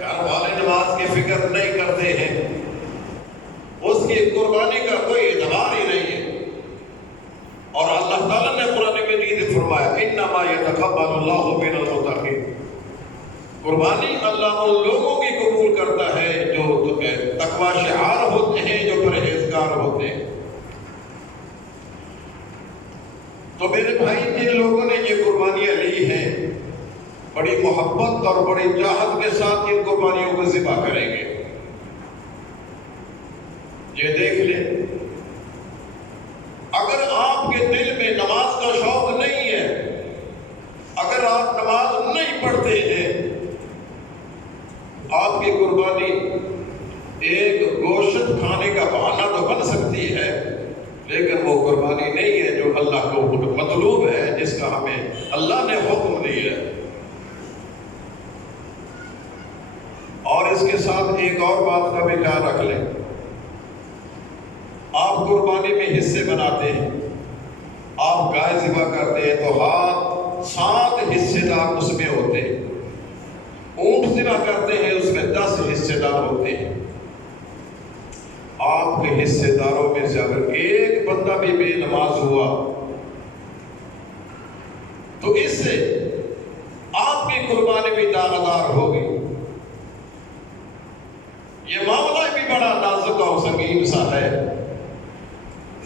گھر والے نماز کی فکر نہیں کرتے ہیں، اس کی قربانی کا کوئی اعتبار ہی نہیں ہے۔ اور اللہ تعالیٰ نے قرآن مجید فرمایا انما یتقبل اللہ من المتقین، قربانی اللہ ان لوگوں کی قبول کرتا ہے جو تقوی شعار ہوتے ہیں، جو پرہیزگار ہوتے ہیں۔ تو میرے بھائی، جن لوگوں نے یہ قربانیاں لی ہیں، بڑی محبت اور بڑی چاہت کے ساتھ ان قربانیوں کو ذبح کریں گے۔ یہ دیکھ لیں، اگر آپ کے دل میں نماز کا شوق نہیں ہے، اگر آپ نماز نہیں پڑھتے ہیں، آپ کی قربانی ایک گوشت کھانے کا بہانہ تو بن سکتی ہے، لیکن وہ قربانی نہیں ہے جو اللہ کو مطلوب ہے، جس کا ہمیں اللہ نے حکم دیا ہے۔ اور اس کے ساتھ ایک اور بات کا بھی خیال رکھ لیں، آپ قربانی میں حصے بناتے ہیں، آپ گائے ذبح کرتے ہیں تو ہاتھ 7 حصے دار اس میں ہوتے ہیں، اونٹ ذبح کرتے ہیں اس میں 10 حصے دار ہوتے ہیں۔ آپ کے حصے داروں میں سے اگر ایک بندہ بھی بے نماز ہوا تو اس سے آپ کی قربانی بھی داغدار ہوگی۔ یہ معاملہ بھی بڑا نازک اور سنگین سا ہے،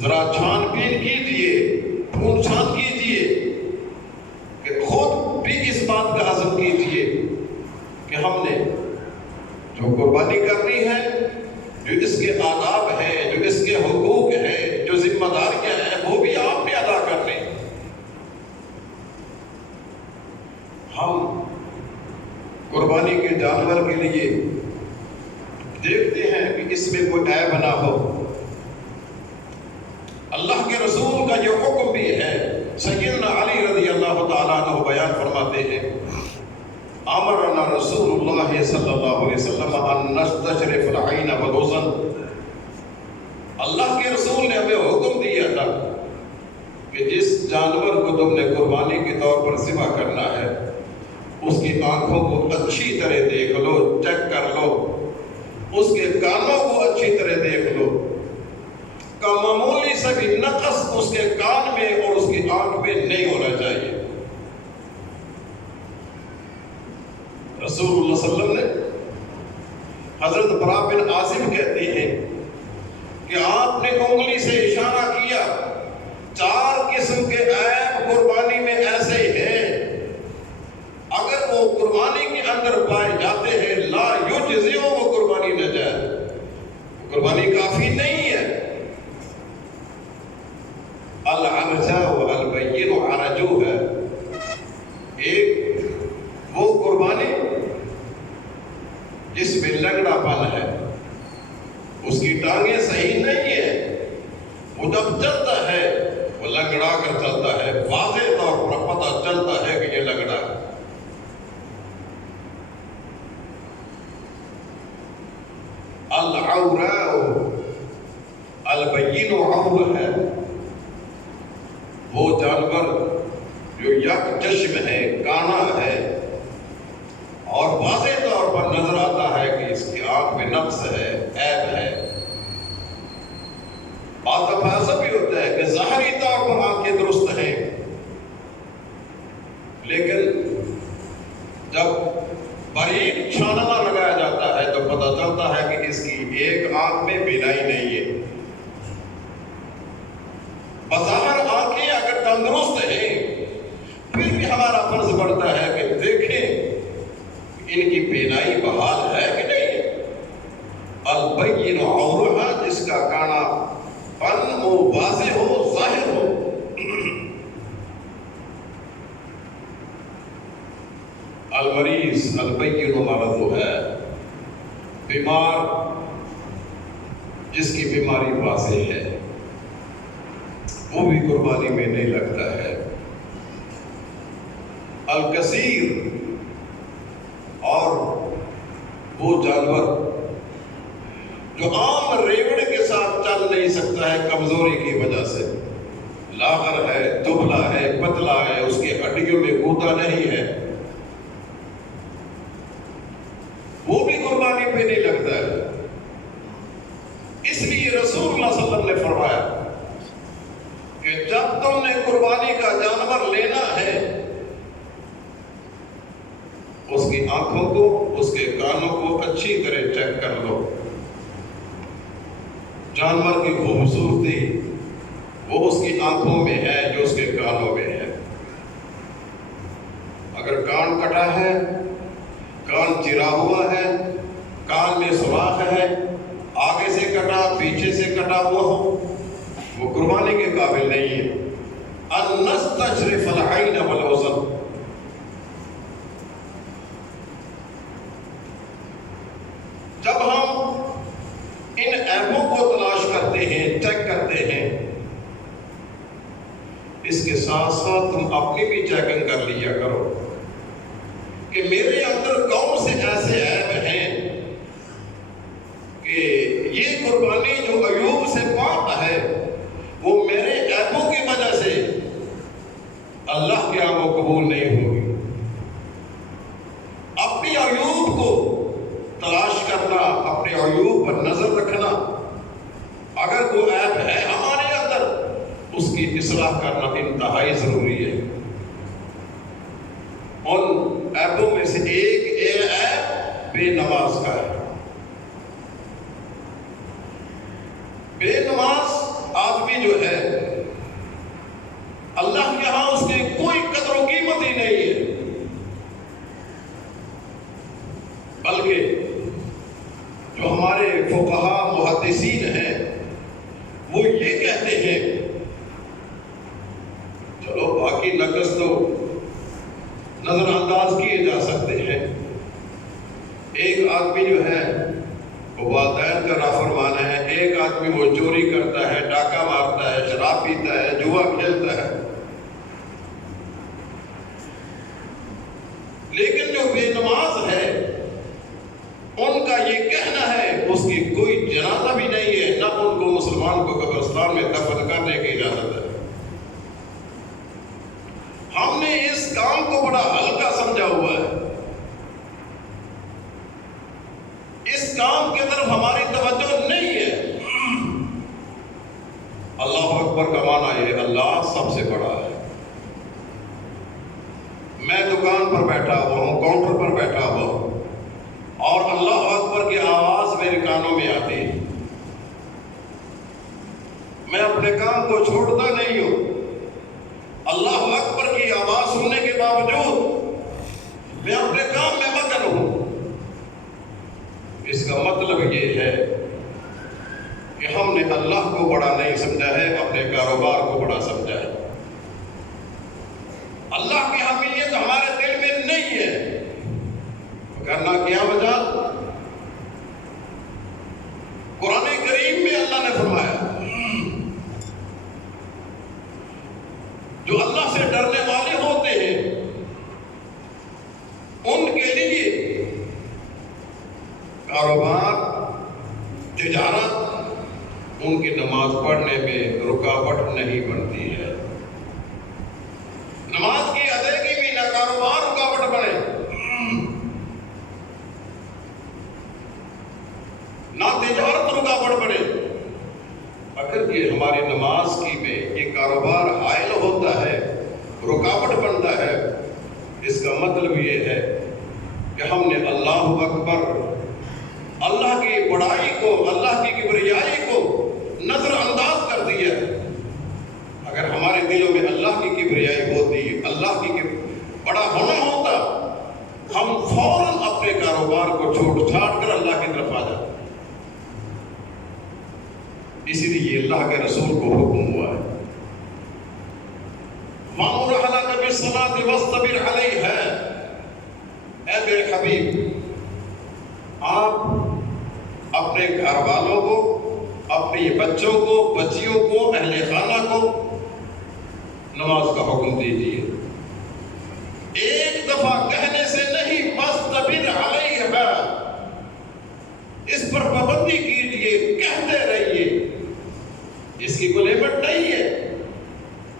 ذرا چھان بین کیجئے، ڈھونڈ چھان کیجئے کہ خود بھی اس بات کا عزم کیجئے کہ ہم نے جو قربانی کرنی ہے، جو اس کے آداب ہیں، جو اس کے حقوق ہیں، جو ذمہ داریاں ہیں، وہ بھی آپ نے ادا کرنی۔ ہم قربانی کے جانور کے لیے دیکھتے ہیں کہ اس میں کوئی عیب نہ ہو۔ اللہ کے رسول کا یہ حکم بھی ہے، سیدنا علی رضی اللہ تعالیٰ عنہ بیان فرماتے ہیں، امرنا رسول اللہ صلی اللہ علیہ وسلم ان نستشرف العین والعظم، اللہ کے رسول نے ہمیں حکم دیا تھا کہ جس جانور کو تم نے قربانی کے طور پر ذبح کرنا ہے، اس کی آنکھوں کو اچھی طرح دیکھ لو، چیک کر لو، اس کے کانوں کو اچھی طرح دیکھ لو، کا معمولی سے بھی نقص اس کے کان میں اور اس کی آنکھ میں نہیں ہونا چاہیے۔ رسول اللہ صلی اللہ علیہ وسلم نے، حضرت برا بن عازب کہتے ہیں کہ آپ نے انگلی سے اشارہ کیا، 4 قسم کے عیب قربانی میں ایسے ہیں، اگر وہ قربانی کے اندر پائے جاتے ہیں لا یجزئ، وہ قربانی نہ جائے، قربانی کافی نہیں ہے۔ العرجاء والبین عرجو ہے، ایک وہ قربانی جس میں لنگڑا پن ہے، اس کی ٹانگیں صحیح نہیں ہے، وہ جب چلتا ہے وہ لنگڑا کر چلتا ہے، واضح طور پر پتہ چلتا ہے کہ یہ لنگڑا ہے۔ العوراء البین عور ہے، وہ جانور جو یک چشم ہے، کانا ہے، اور واضح طور پر نظر آتا ہے کہ اس کی آنکھ میں نقص ہے، عیب ہے۔ بعض دفعہ ایسا بھی ہوتا ہے کہ ظاہری طور پر آنکھیں درست ہیں، لیکن جب باریک چھاننا لگایا جاتا ہے تو پتہ چلتا ہے کہ اس کی ایک آنکھ میں بینائی نہیں ہے۔ بظاہر آنکھیں اگر تندرست ہیں، پھر بھی ہمارا فرض بڑھتا ہے کہ دیکھیں ان کی بینائی بحال ہے کہ نہیں۔ البین عورہ، جس کا کانا پن ہو، واضح ہو، ظاہر ہو۔ المریض البین مرض ہے، بیمار جس کی بیماری واضح ہے، وہ بھی قربانی میں نہیں لگتا ہے۔ الکثیر، اور وہ جانور جو عام ریوڑ کے ساتھ چل نہیں سکتا ہے کمزوری کی وجہ سے، لاغر ہے، دبلا ہے، پتلا ہے، اس کی ہڈیوں میں گودا نہیں ہے، وہ بھی قربانی پہ نہیں لگتا ہے۔ اس لیے رسول اللہ صلی اللہ علیہ وسلم نے فرمایا کہ جب تم نے قربانی کا جانور لینا ہے، اس کی آنکھوں کو، اس کے کانوں کو اچھی طرح چیک کر لو۔ جانور کی خوبصورتی وہ اس کی آنکھوں میں ہے جو اس کے کانوں میں ہے۔ اگر کان کٹا ہے، کان چرا ہوا ہے، کان میں سوراخ ہے، آگے سے کٹا پیچھے سے کٹا ہوا ہو، وہ قربانی کے قابل نہیں ہے۔ ان نستشرف العین والاذن، جب ہم ان عیبوں کو تلاش کرتے ہیں، چیک کرتے ہیں، اس کے ساتھ ساتھ تم اپنی بھی چیکنگ کر لیا کرو کہ میرے اندر کون سے ایسے عیب ہیں کہ یہ قربانی جو عیوب سے پاک ہے وہ میرے عیبوں کی وجہ سے اللہ کے ہاں وہ قبول نہیں ہوگی۔ اپنی عیوب کو تلاش کرنا، اپنے عیوب پر نظر رکھنا، اگر کوئی عیب ہے ہمارے اندر اس کی اصلاح کرنا انتہائی ضروری ہے۔ ان عیبوں میں سے ایک عیب بے نماز کا ہے۔ بے نماز آدمی جو ہے اللہ کے ہاں اس کی کوئی قدر و قیمت ہی نہیں ہے، بلکہ جو ہمارے فقہاء محدثین ہیں وہ یہ کہتے ہیں، چلو باقی نقص تو نظر انداز کیے جا سکتے ہیں۔ ایک آدمی جو ہے وہ والدین کا نافرمان ہے، ایک آدمی وہ چوری کرتا ہے، ڈاکہ مارتا ہے، شراب پیتا ہے، جوا کھیلتا ہے، لیکن جو بے نماز ہے ان کا یہ کہنا ہے اس کی کوئی جنازہ بھی نہیں ہے، نہ ان کو مسلمان کو قبرستان میں دفن کرنے کی اجازت ہے۔ ہم نے اس کام کو بڑا ہلکا سمجھا ہوا ہے، اس کام کی طرف ہماری توجہ نہیں ہے۔ اللہ اکبر کا معنی ہے اللہ سب سے بڑا ہے۔ میں دکان پر بیٹھا ہوا ہوں، کاؤنٹر پر بیٹھا ہوا ہوں، اور اللہ اکبر کی آواز میرے کانوں میں آتی ہے، میں اپنے کام کو چھوڑتا نہیں ہوں۔ اللہ اکبر کی آواز سننے کے باوجود میں اپنے کام میں مگن ہوں۔ اس کا مطلب یہ ہے کہ ہم نے اللہ کو بڑا نہیں سمجھا ہے، اپنے کاروبار کو بڑا سمجھا ہے۔ اللہ کی اہمیت ہمارے دل میں نہیں ہے، کرنا کیا وجہ؟ قرآن کریم میں اللہ نے فرمایا جو اللہ سے ڈرنے والے ہوتے ہیں ان کے لیے کاروبار، تجارت ان کی نماز پڑھنے میں رکاوٹ نہیں بنتی ہے۔ نماز کی ادائیگی میں نہ کاروبار رکاوٹ بنے، نہ تجارت رکاوٹ بنے۔ اگر یہ ہماری نماز کی میں یہ کاروبار حائل ہوتا ہے، رکاوٹ بنتا ہے، اس کا مطلب یہ ہے کہ ہم نے اللہ اکبر، اللہ کی بڑائی کو، اللہ کی کبریائی کو نظر انداز کر دیا۔ اگر ہمارے دلوں میں اللہ کی کبریائی ہوتی، اللہ کی بڑا ہونا ہوتا، ہم فوراً اپنے کاروبار کو چھوڑ چھاڑ کر اللہ کی طرف آ جاتے۔ اسی لیے اللہ کے رسول کو حکم ہوا ہے وَأْمُرْ أَهْلَكَ بِالصَّلَاةِ وَاصْطَبِرْ عَلَيْهَا۔ اے میرے حبیب، آپ اپنے گھر والوں کو، اپنی بچوں کو، بچیوں کو، اہل خانہ کو نماز کا حکم دیجیے۔ ایک دفعہ کہنے سے نہیں، وَاصْطَبِرْ عَلَيْهَا، اس پر پابندی کیجیے، کہتے رہیے۔ اس کی کوئی لمٹ نہیں ہے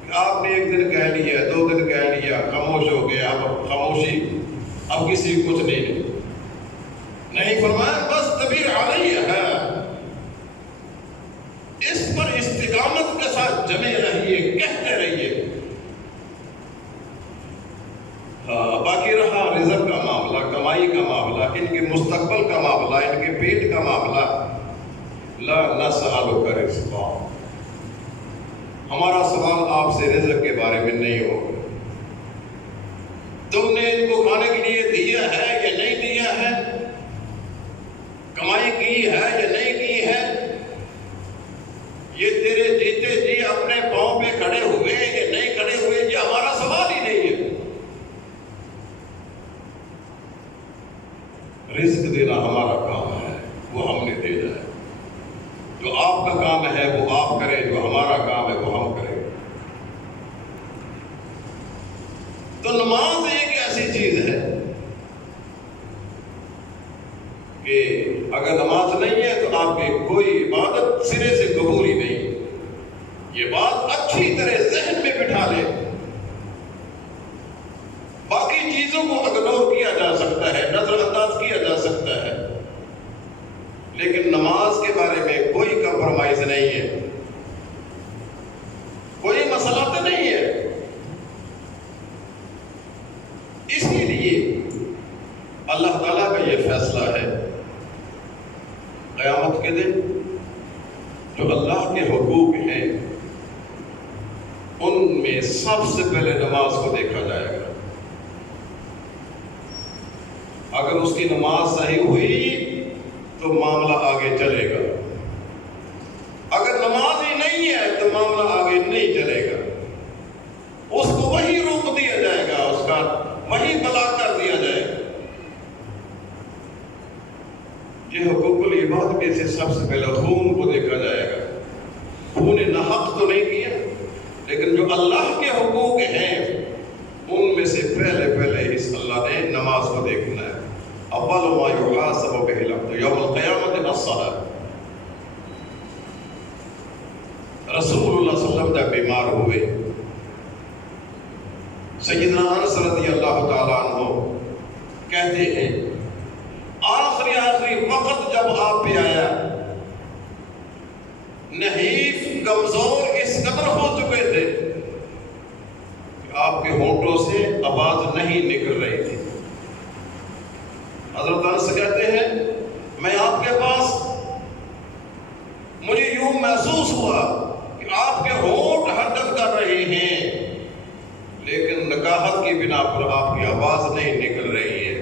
کہ آپ نے ایک دن کہہ لیا، 2 دن کہہ لیا، خاموش ہو گیا، اب خاموشی، اب کسی کو کچھ نہیں۔ نہیں فرمایا بس تبیر علیہ ہے، اس پر استقامت کے ساتھ جمے رہیے، کہتے رہیے۔ باقی رہا رزق کا معاملہ، کمائی کا معاملہ، ان کے مستقبل کا معاملہ، ان کے پیٹ کا معاملہ، لا نسألک رزقا، ہمارا سوال آپ سے رزق کے بارے میں نہیں ہوگا۔ تم نے ان کو کھانے کے لیے دیا ہے یا نہیں دیا ہے، کمائی کی ہے یا نہیں کی ہے، یہ تیرے جیتے جی اپنے پاؤں پہ کھڑے ہوئے یا نہیں کھڑے ہوئے، یہ ہمارا سوال ہی نہیں ہے۔ رزق دینا ہمارا کام ہے، وہ ہم نے دینا ہے۔ جو آپ کا کام ہے وہ آپ کریں، جو ہمارا کام ہے وہ ہم کریں۔ تو نماز ایک ایسی چیز ہے کہ اگر نماز نہیں ہے تو آپ کی کوئی عبادت سرے سے قبول ہی نہیں۔ یہ بات اچھی طرح ذہن میں بٹھا لے۔ باقی چیزوں کو اگنور کیا جا سکتا ہے، نظر انداز کیا جا سکتا ہے، لیکن نماز کے بارے میں کوئی کمپرومائز نہیں ہے، کوئی مسئلہ تو نہیں ہے۔ اسی لیے اللہ تعالیٰ کا یہ فیصلہ ہے، قیامت کے دن جو اللہ کے حقوق ہیں ان میں سب سے پہلے نماز کو دیکھا جائے گا۔ اگر اس کی نماز صحیح ہوئی تو معاملہ آگے چلے گا، اگر نماز ہی نہیں ہے تو معاملہ آگے نہیں چلے گا، اس کو وہی روک دیا جائے گا، اس کا وہی بلاک کر دیا جائے گا۔ یہ حقوق العباد میں سے سب سے پہلے خون کو دیکھا جائے گا۔ خون ناحق تو نہیں کیا، لیکن جو اللہ کے حقوق ہیں ان میں سے پہلے اس اللہ نے نماز کو دیکھنا ہے۔ اول ما یحاسب به العبد یوم القیامت الصلاۃ۔ رسول اللہ صلی اللہ علیہ وسلم جب بیمار ہوئے، سیدنا انس رضی اللہ تعالیٰ عنہ کہتے ہیں آخری وقت جب آپ پہ آیا، نحیف کمزور اس قدر ہو چکے تھے کہ آپ کے ہونٹوں سے آواز نہیں نکل رہی تھی۔ حضرت انس کہتے ہیں میں آپ کے پاس، مجھے یوں محسوس ہوا کہ آپ کے ہونٹ حرکت کر رہے ہیں لیکن نکاحت کی بنا پر آپ کی آواز نہیں نکل رہی ہے،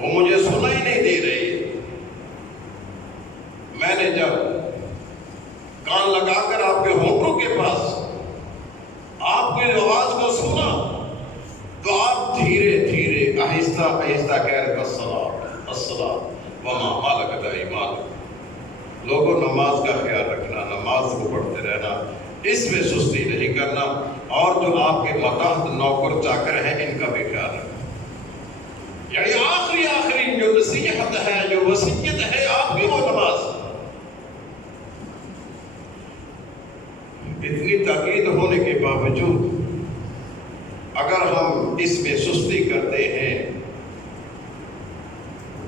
وہ مجھے سنائی نہیں دے رہی۔ میں نے جب کان لگا کر آپ کے ہونٹوں کے پاس آپ کی آواز کو سنا تو آپ دھیرے دھیرے آہستہ آہستہ کہہ رہے الصلاۃ وما ملکت ایمانکم۔ لوگوں نماز کا خیال رکھنا، نماز کو پڑھتے رہنا، اس میں سستی نہیں کرنا، اور جو آپ کے ماتحت نوکر چاکر ہیں ان کا بھی خیال رکھنا۔ یعنی آخری جو نصیحت ہے، جو وصیت ہے آپ کی، وہ نماز۔ اتنی تاکید ہونے کے باوجود اگر ہم اس میں سستی کرتے ہیں،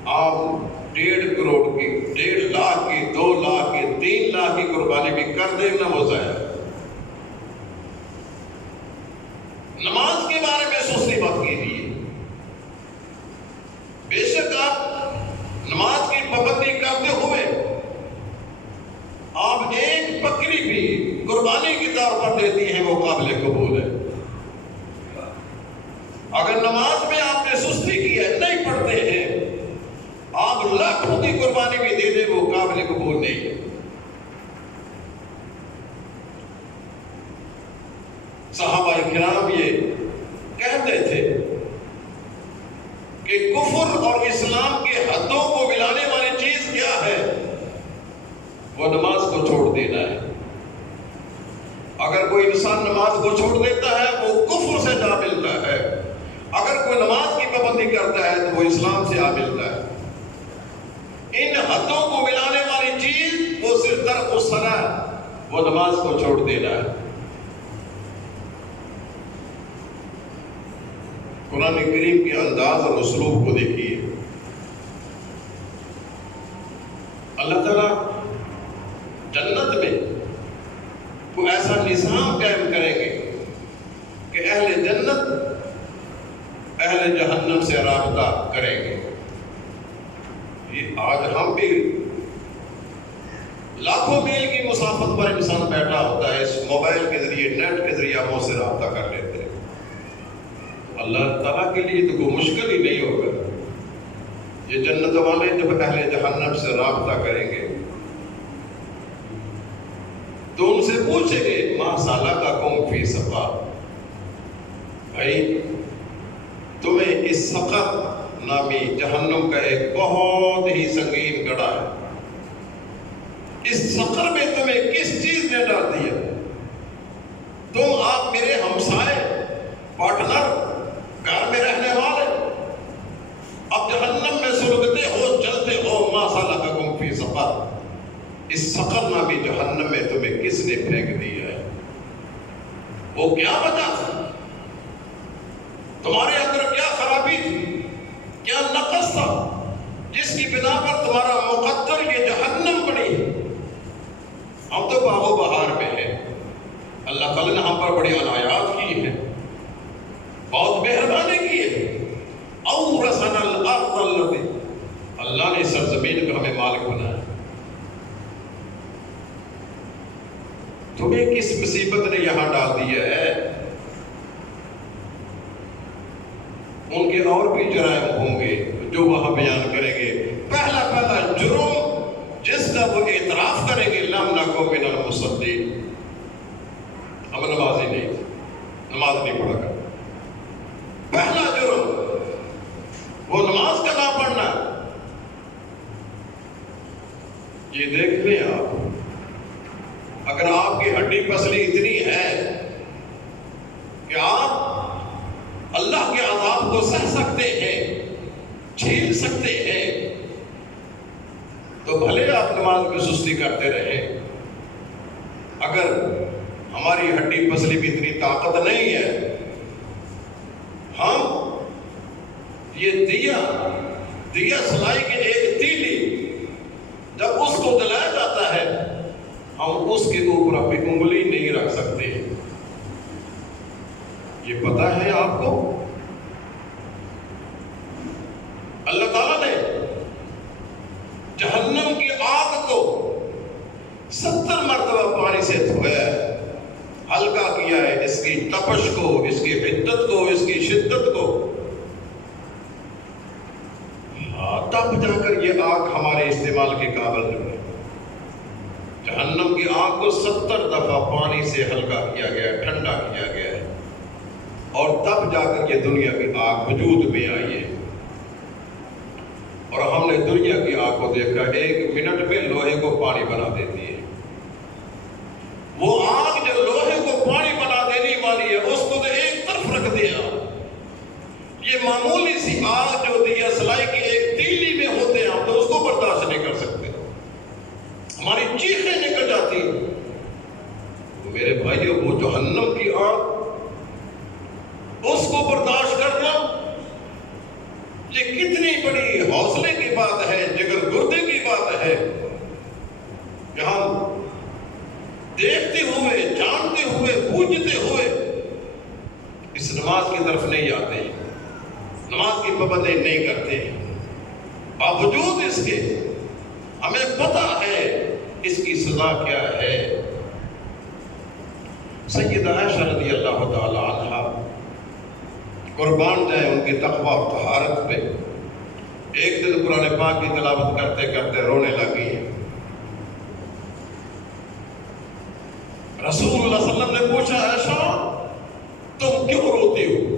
آپ 1.5 کروڑ کی، 1.5 لاکھ کی، 2 لاکھ کی، 3 لاکھ کی قربانی بھی کر دیں نہ ہو ضائع۔ نماز کے بارے میں سستی مت کیجیے۔ بے شک آپ نماز کی پابندی کرتے ہوئے آپ ایک بکری بھی قربانی کے طور پر دیتی ہیں، وہ قابل قبول ہے۔ اگر نماز میں آپ نے سستی کی ہے، نہیں پڑھتے ہیں، آپ لاکھوں کی قربانی بھی دے دیں، وہ قابل قبول نہیں ہے۔ صحابہ کرام یہ کہتے تھے کہ کفر اور اسلام کے حدوں کو ملانے والی چیز کیا ہے؟ وہ نماز کو چھوڑ دینا ہے۔ اگر کوئی انسان نماز کو چھوڑ دیتا ہے وہ کفر سے جا ملتا ہے، اگر کوئی نماز کی پابندی کرتا ہے تو وہ اسلام سے آ ملتا ہے۔ ان حدوں کو ملانے والی چیز وہ صرف ترک الصلاۃ، وہ نماز کو چھوڑ دینا ہے۔ قرآن کریم کے انداز اور اسلوب کو دیکھیے۔ اللہ تعالیٰ جنت میں وہ ایسا نظام قائم کریں گے کہ اہل جنت اہل جہنم سے رابطہ کریں گے. یہ آج ہم بھی لاکھوں میل کی مسافت پر انسان بیٹھا ہوتا ہے، اس موبائل کے ذریعے نیٹ کے ذریعے ہم اس سے رابطہ کر لیتے ہیں. اللہ تعالیٰ کے لیے تو کوئی مشکل ہی نہیں ہوگا. یہ جنت والے جب اہل جہنم سے رابطہ کریں گے تو ان سے پوچھیں گے ما سالککم فی سقر، بھائی تمہیں اس سقر نامی جہنم کا ایک بہت ہی سنگین گڑھا ہے، اس سقر میں تمہیں کس چیز نے ڈال دیا؟ تم آپ میرے ہمسائے پارٹنر گھر میں رہنے والے اب جہنم میں سلگتے ہو چلتے ہو. ما سالککم فی سقر، اس سقر نامی جہنم میں تمہیں کس نے پھینک دیا ہے؟ وہ کیا وجہ تھا؟ تمہارے اندر کیا خرابی تھی، کیا نقص تھا جس کی بنا پر تمہارا مقدر یہ جہنم بنی ہے؟ ہم تو باغ و بہار میں ہیں، اللہ تعالیٰ نے ہم پر بڑی عنایات کی ہیں، بہت مہربانی کی ہے. اورثنا الارض التي، اللہ نے سرزمین کا ہمیں مالک بنایا. تمہیں کس مصیبت نے یہاں ڈال دیا ہے؟ ان کے اور بھی جرائم ہوں گے جو وہاں بیان کریں گے. پہلا جرم جس کا وہ اعتراف کریں گے، لم نکو من المصلین، ہم نمازی نہیں تھے، نماز نہیں پڑھا کر. پہلا جرم وہ نماز کا نہ پڑھنا. یہ دیکھ لیں آپ، اگر آپ کی ہڈی پسلی اتنی ہے کہ آپ اللہ کے عذاب کو سہ سکتے ہیں، جھیل سکتے ہیں، تو بھلے آپ نماز میں سستی کرتے رہیں. اگر ہماری ہڈی پسلی بھی اتنی طاقت نہیں ہے، ہم یہ دیا سلائی کی ایک تیلی جب اس کو جلایا جاتا ہے، ہم اس کے اوپر اپنی انگلی نہیں رکھ سکتے. یہ پتہ ہے آپ کو؟ اللہ تعالیٰ نے جہنم کی آگ کو 70 مرتبہ پانی سے دھویا ہے، ہلکا کیا ہے اس کی تپش کو، اس کی حدت کو، اس کی شدت کو. تب جا کر یہ آگ ہمارے استعمال کے قابل ہے. جہنم کی آگ کو 70 دفعہ پانی سے ہلکا کیا گیا، ٹھنڈا کیا گیا ہے، اور تب جا کر یہ دنیا کی آگ وجود میں آئی ہے. اور ہم نے دنیا کی آگ کو دیکھا 1 منٹ میں لوہے کو پانی بنا دیتی ہے. وہ آگ جو لوہے کو پانی بنا دینے والی ہے، اس کو تو ایک طرف رکھ دیا. یہ معمولی سی آگ جو دیا سلائی کی ایک تیلی میں ہوتے ہیں، ہم تو اس کو برداشت نہیں کر سکتے، ہماری چیخیں نکل جاتی ہیں. میرے بھائیو، وہ جہنم کی آگ، اس کو برداشت کرنا یہ کتنی بڑی حوصلے کی بات ہے، جگر گردے کی بات ہے کہ ہم دیکھتے ہوئے، جانتے ہوئے، بوجھتے ہوئے اس نماز کی طرف نہیں آتے ہیں، نماز کی پابندی نہیں کرتے ہیں. باوجود اس کے ہمیں پتہ ہے اس کی سزا کیا ہے. سیدہ عائشہ رضی اللہ تعالی عنہا قربان جائے ان کی تقویٰ اور طہارت پہ، ایک دن قرآن پاک کی تلاوت کرتے کرتے رونے لگی ہیں. رسول اللہ صلی اللہ علیہ وسلم نے پوچھا، عائشہ تم کیوں روتی ہو؟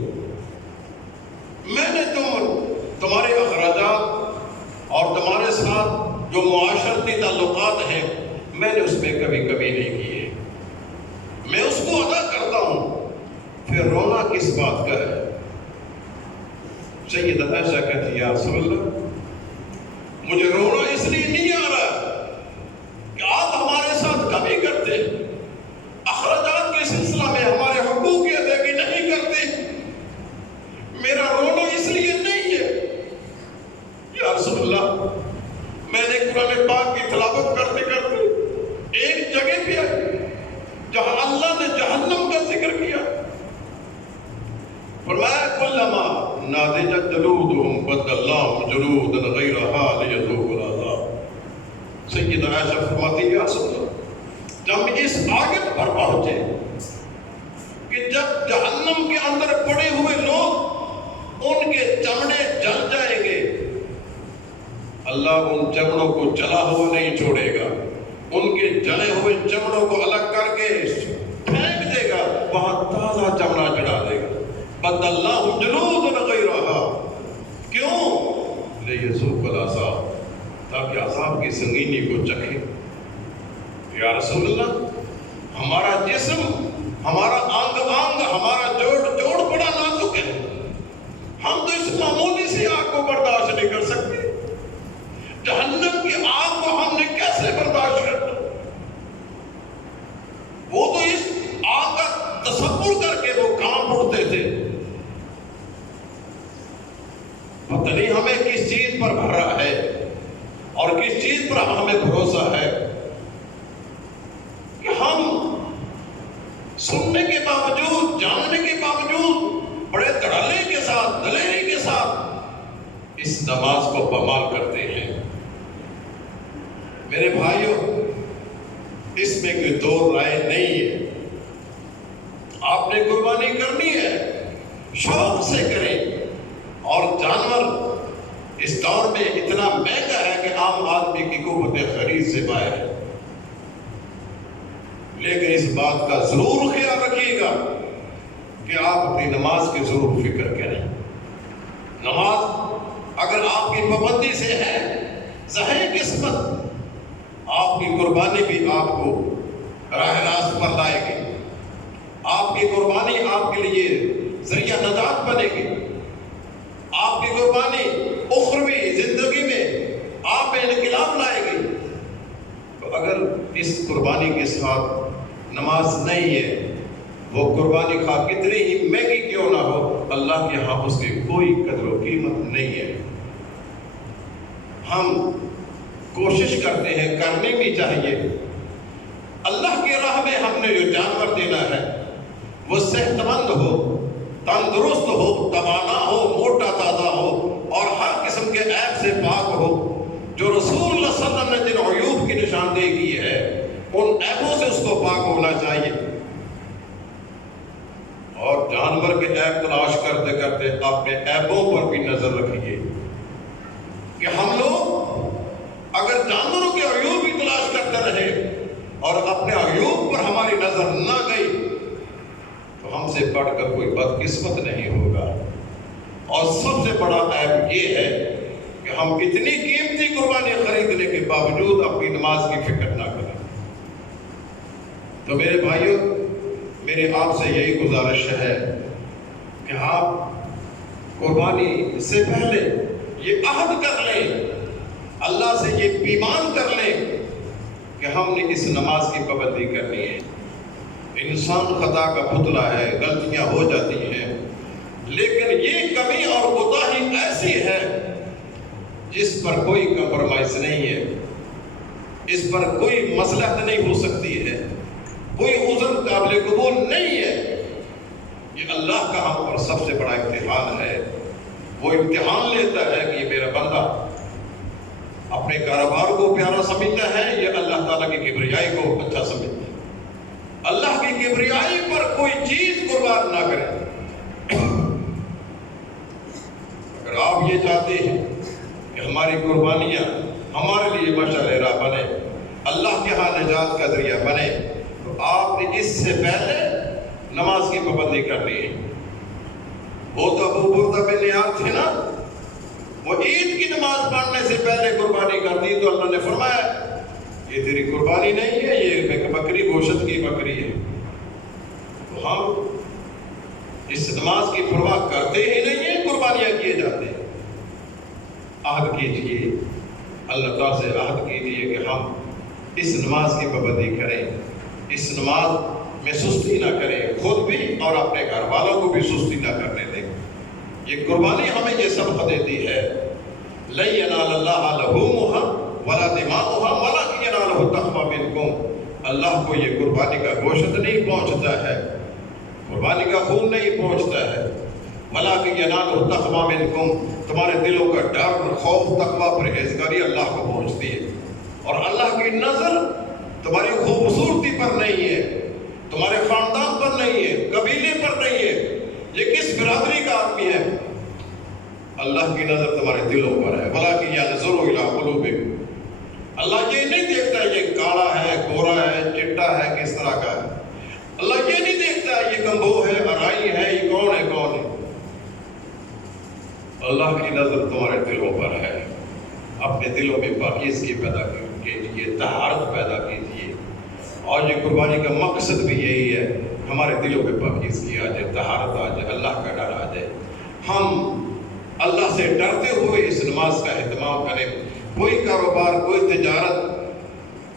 میں نے تمہارے اخراجات اور تمہارے ساتھ جو معاشرتی تعلقات ہیں، میں نے اس میں کبھی نہیں کیے، میں اس کو ادا کرتا ہوں، پھر رونا کس بات کا ہے؟ سیدہ عائشہ کہتی یا رسول اللہ، مجھے رونا اس لیے نہیں آ رہا کہ آپ ہمارے ساتھ کمی کرتے، اخراجات کے سلسلہ میں ہمارے حقوق کی ادائیگی نہیں کرتے. میرا رونا اس لیے نہیں ہے یا رسول اللہ، میں نے قرآن پاک کی تلاوت کرتے کرتے ایک جگہ پہ آئے جہاں اللہ نے جہنم کا ذکر کیا. فرمایا کلما ناضجت جلودهم بدلناهم جلودا غیرها لیذوقوا العذاب. سیدہ عائشہ فرماتی ہے یا رسول اللہ، جب اس آیت پر پہنچے کہ جب جہنم کے اندر پڑے ہوئے لوگ ان کے چمڑے جل جائیں گے، اللہ ان چمڑوں کو جلا ہوا نہیں چھوڑے گا، ان کے جلے ہوئے چمڑوں کو الگ کر کے پھینک دے گا، وہاں تازہ چمڑا چڑھا دے گا. بدلناہم جلودا غیرها، کیوں؟ لیذوقوا العذاب، تاکہ عذاب کی سنگینی کو چکھے. یا رسول اللہ، ہمارا جسم، ہمارا آنگ آنگ، ہمارا جوڑ بڑا نازک ہے، ہم تو اس معمولی سی آگ کو برداشت نہیں کر سکتے، جہنم کی آگ کو ہم نے کیسے برداشت کرنا؟ وہ تو اس آگ کا تصور کر کے وہ کانپ اٹھتے تھے. پتہ نہیں ہمیں کس چیز پر بھرا ہے اور کس چیز پر ہمیں بھروسہ ہے کہ ہم سننے کے باوجود، جاننے کے باوجود بڑے دھڑلے کے ساتھ، دلیری کے ساتھ اس نماز کو پامال کرتے ہیں. میرے بھائیوں، اس میں کوئی دو رائے نہیں ہے. آپ نے قربانی کرنی ہے، شوق سے کریں. اور جانور اس دور میں اتنا مہنگا ہے کہ عام آدمی کی قوت خرید سے باہر ہے. لیکن اس بات کا ضرور خیال رکھیے گا کہ آپ اپنی نماز کی ضرور فکر کریں. نماز اگر آپ کی پابندی سے ہے، ظاہر قسمت آپ کی قربانی بھی آپ کو راہ راست پر لائے گی. آپ کی قربانی آپ کے لیے ذریعہ نجات بنے گی. آپ کی قربانی اخروی زندگی میں آپ میں انقلاب لائے گی. تو اگر اس قربانی کے ساتھ نماز نہیں ہے، وہ قربانی خواہ کتنی ہی مہنگی کیوں نہ ہو، اللہ کے یہاں اس کی کوئی قدر و قیمت نہیں ہے. ہم کوشش کرتے ہیں، کرنی بھی چاہیے. اللہ کی راہ میں ہم نے جو جانور دینا ہے وہ صحت مند ہو، تندرست ہو، توانا ہو، موٹا تازہ ہو اور ہر قسم کے عیب سے پاک ہو. جو رسول اللہ صلی اللہ علیہ وسلم نے جن عیوب کی نشاندہی کی ہے، ان عیبوں سے اس کو پاک ہونا چاہیے. اور جانور کے عیب تلاش کرتے کرتے اپنے عیبوں پر بھی نظر رکھیے کہ ہم لوگ اگر جانوروں کے عیوب ہی تلاش کرتے رہے اور اپنے عیوب پر ہماری نظر نہ گئی تو ہم سے بڑھ کر کوئی بدقسمت نہیں ہوگا. اور سب سے بڑا عیب یہ ہے کہ ہم اتنی قیمتی قربانی خریدنے کے باوجود اپنی نماز کی فکر نہ کریں. تو میرے بھائیوں، میری آپ سے یہی گزارش ہے کہ آپ قربانی سے پہلے یہ عہد کر لیں، اللہ سے یہ پیمان کر لیں کہ ہم نے اس نماز کی پابندی کرنی ہے. انسان خطا کا پتلا ہے، غلطیاں ہو جاتی ہیں، لیکن یہ کمی اور کوتاہی ایسی ہے جس پر کوئی کمپرومائز نہیں ہے، اس پر کوئی مصلحت نہیں ہو سکتی ہے، کوئی عذر قابل قبول نہیں ہے. یہ اللہ کا ہم پر سب سے بڑا امتحان ہے. وہ امتحان لیتا ہے کہ یہ میرا بندہ اپنے کاروبار کو پیارا سمجھتا ہے یا اللہ تعالیٰ کی کبریائی کو اچھا سمجھتا ہے. اللہ کی کبریائی پر کوئی چیز قربان نہ کرے. اگر آپ یہ چاہتے ہیں کہ ہماری قربانیاں ہمارے لیے مشعل راہ بنے، اللہ کے ہاں نجات کا ذریعہ بنے، تو آپ نے اس سے پہلے نماز کی پابندی کرنی ہے. وہ تو ابو بردہ بن نیار تھے نا، وہ عید کی نماز پڑھنے سے پہلے قربانی کر دی تو اللہ نے فرمایا یہ تیری قربانی نہیں ہے، یہ بکری گوشت کی بکری ہے. تو ہم اس نماز کی پرواہ کرتے ہی نہیں ہیں، قربانیاں کیے جاتے ہیں. عہد کیجئے، اللہ تعالیٰ سے عہد کیجئے کہ ہم اس نماز کی پابندی کریں، اس نماز میں سستی نہ کریں، خود بھی اور اپنے گھر والوں کو بھی سستی نہ کرنے دیں. یہ قربانی ہمیں یہ سبق دیتی ہے، لَن يَنَالَ اللَّهَ لُحُومُهَا وَلَا دِمَاؤُهَا وَلَا اللہ کو یہ قربانی کا گوشت نہیں پہنچتا ہے، قربانی کا خون نہیں پہنچتا ہے، وَلَٰكِنْ يَنَالُهُ التَّقْوَىٰ مِنْكُمْ، تمہارے دلوں کا ڈر، خوف، تقویٰ، پرہیزگاری اللہ کو پہنچتی ہے۔ اور اللہ کی نظر تمہاری خوبصورتی پر نہیں ہے، تمہارے خاندان پر نہیں ہے، قبیلے پر نہیں ہے، یہ کس برادری کا آدمی ہے، اللہ کی نظر تمہارے دلوں پر ہے۔ وَلَٰكِنْ يَنْظُرُ إِلَىٰ قُلُوبِكُمْ، اللہ یہ نہیں دیکھتا ہے یہ کالا ہے، گورا ہے، چٹا ہے، کس طرح کا ہے، اللہ یہ نہیں دیکھتا ہے یہ گنبو ہے، ارائی ہے، یہ کون ہے کون ہے، اللہ کی نظر تمہارے دلوں پر ہے۔ اپنے دلوں میں پاکیزگی پیدا کیجیے، طہارت پیدا کیجیے، اور یہ قربانی کا مقصد بھی یہی ہے، ہمارے دلوں میں پاکیزگی آ جائے، طہارت آ جائے، اللہ کا ڈر آ جائے، ہم اللہ سے ڈرتے ہوئے اس نماز کا اہتمام کریں۔ کوئی کاروبار، کوئی تجارت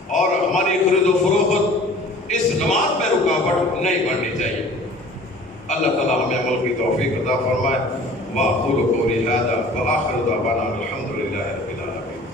اور ہماری خرید و فروخت اس نماز میں رکاوٹ نہیں بننی چاہیے۔ اللہ تعالیٰ ہمیں عمل کی توفیق عطا فرمائے۔ وَأَقُولُ قَوْلِي هَٰذَا وَآخِرُ دَعْوَانَا الْحَمْدُ لِلَّهِ رَبِّ العالمين۔